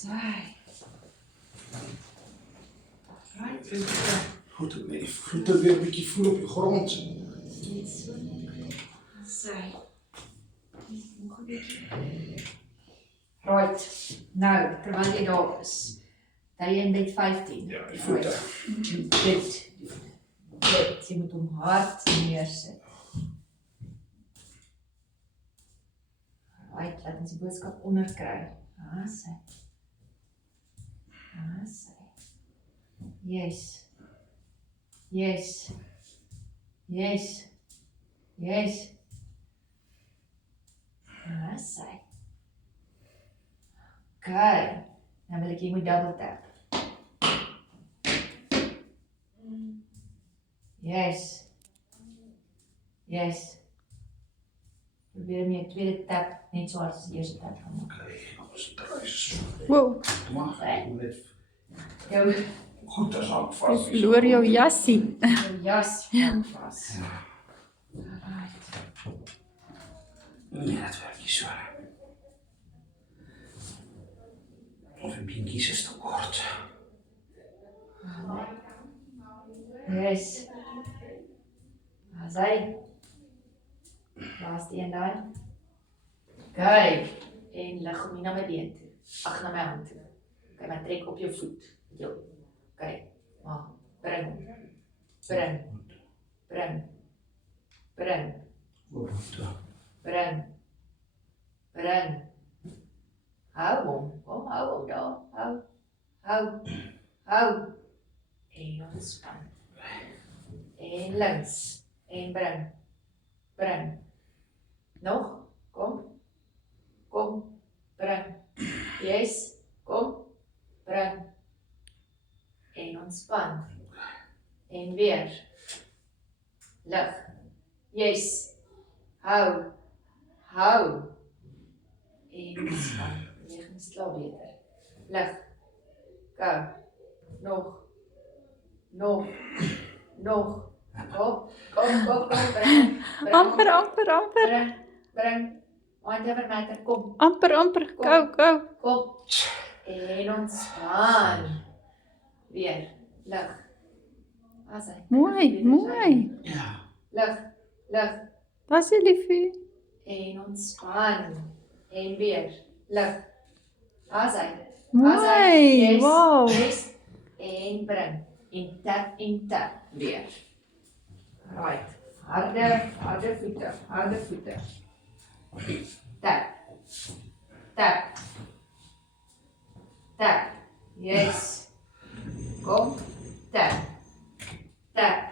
Zij. Goed er weer een beetje voelen op je grond. Niet zo lekker. Zij. Nog een beetje. Right. Nou, terwijl je daar is. Daar je in bed 15. Ja, die voeten. Dit. Dit. Je moet hem hard neerzetten. Right, laat ons die boodskap onderkry. Sy. Sy. Yes. Yes. Yes. Yes. Sy. Okay. Dan wil ek jy moet double tap. Yes. Yes. Probeer om jou tweede tap net so hard as die eerste tap gaan maak. Oké, alles druis. Wow, Mag net Jou goed as hak jy vast. verloor jou jassie. jas van vas. Alright. Ja, dat werkt niet zo. Of een pinkies is te kort. Yes. Sy. Laaste een daai. Kyk. En lig hom nie na my been toe. Ag, na my hand toe. Kyk, maar trek op jou voet. Jo. Kyk. Maar bring hom. Bring. Bring. Bring. Bring. Bring. Hou hom. Kom, hou hom daar. Hou. Hou. Hou. En ontspan. En links. En bring. Bring. Nog. Kom. Kom. Bring. Yes. Kom. Bring. En ontspan. En weer. Lig. Yes. Hou. Hou. En ontspan. Beweging slaap beter. Lig. Go. Nog. Nog. Nog. Kom. Kom, kom, kom. Bring. Amper. Bring. Bring. Want never matter. Kom. Amper. Go. Kom. En ontspan. Weer. Lig. Asai. Mooi. Ja. Lig. Dat is liefie. En ontspan. En weer. Lig. Asai. Mooi, Yes. wow. Yes. En bring. En tap. Weer. Right. Harde voete. Tap. Yes. Kom. Tap.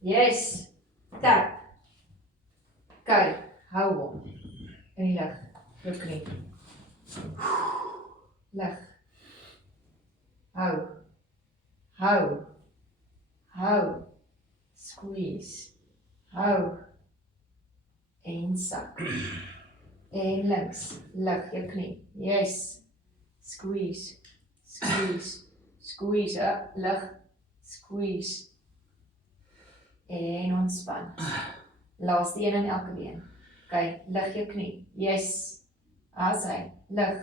Yes. Tap. Kyk, hou hom. En lig. Jou knie. Lig. Hou. Squeeze. Hou. En sak. En links. Lig jou knie. Yes. Squeeze. Up. Lig. Squeeze. En ontspan. Laaste een in elke been. Kyk, lig jou knie. Yes. Asai. Lig.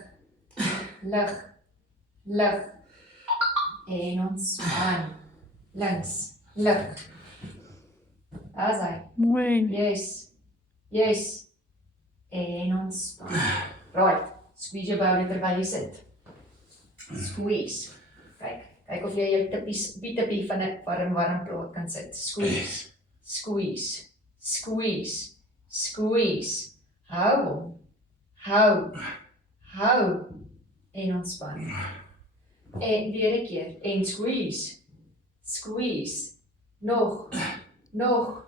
En ontspan. Links. Lig. Asai. Mooi. Yes. En ontspan. Right. Squeeze jou boude terwyl jy sit. Squeeze. Kyk of jy jou tippie van 'n warm plaat kan sit. Squeeze. Hou hom. Hou. En ontspan. En weer 'n keer. En squeeze. Nog.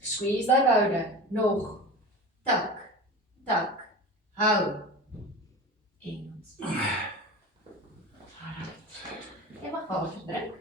Squeeze daai boude. Nog. Tak. Hou. En ontspan. Alright. Jy mag water drink.